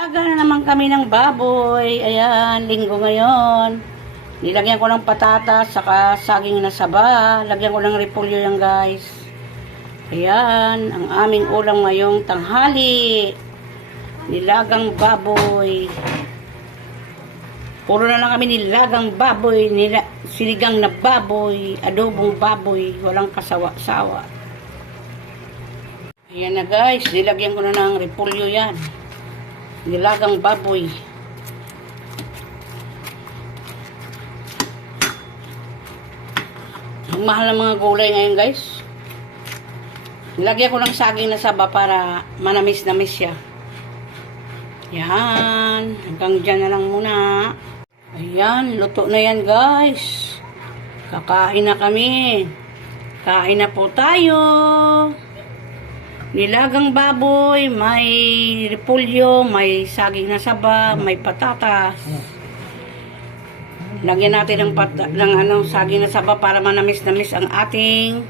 Aga na naman kami ng baboy. Ayan, linggo ngayon. Nilagyan ko ng patatas, saka saging na saba. Lagyan ko ng repolyo yan guys. Ayan, ang aming ulam ngayong tanghali. Nilagang baboy. Puro na lang kami nilagang baboy, nila, sinigang na baboy, adobong baboy, walang kasawa-sawa. Ayan na guys, nilagyan ko na ng repolyo yan. Nilagang baboy. Ang mahal ng mga gulay ngayon guys. Nilagyan ko ng saging na saba para manamis-namis siya. Yan. Hanggang dyan na lang muna. Ayan. Luto na yan guys. Kakain na kami. Kain na po tayo. Nilagang baboy, may repolyo, may saging na saba, may patatas. Lagyan natin ng, pata- ng ano, saging na saba para manamis-namis ang ating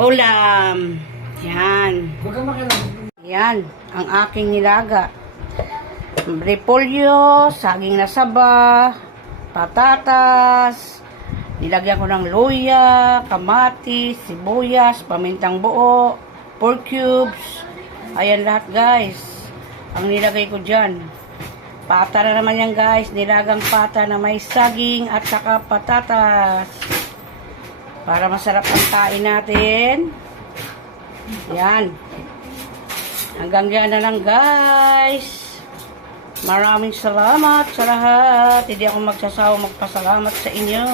ulam. Yan. Yan, ang aking nilaga. Repolyo, saging na saba, patatas, nilagyan ko ng luya, kamatis, sibuyas, pamintang buo, pork cubes. Ayan lahat guys. Ang nilagay ko dyan. Pata na naman yan guys. Nilagang pata na may saging at saka patatas. Para masarap ang kain natin. Yan. Hanggang dyan na lang guys. Maraming salamat sa lahat. Hindi ako magsasawa magpasalamat sa inyo.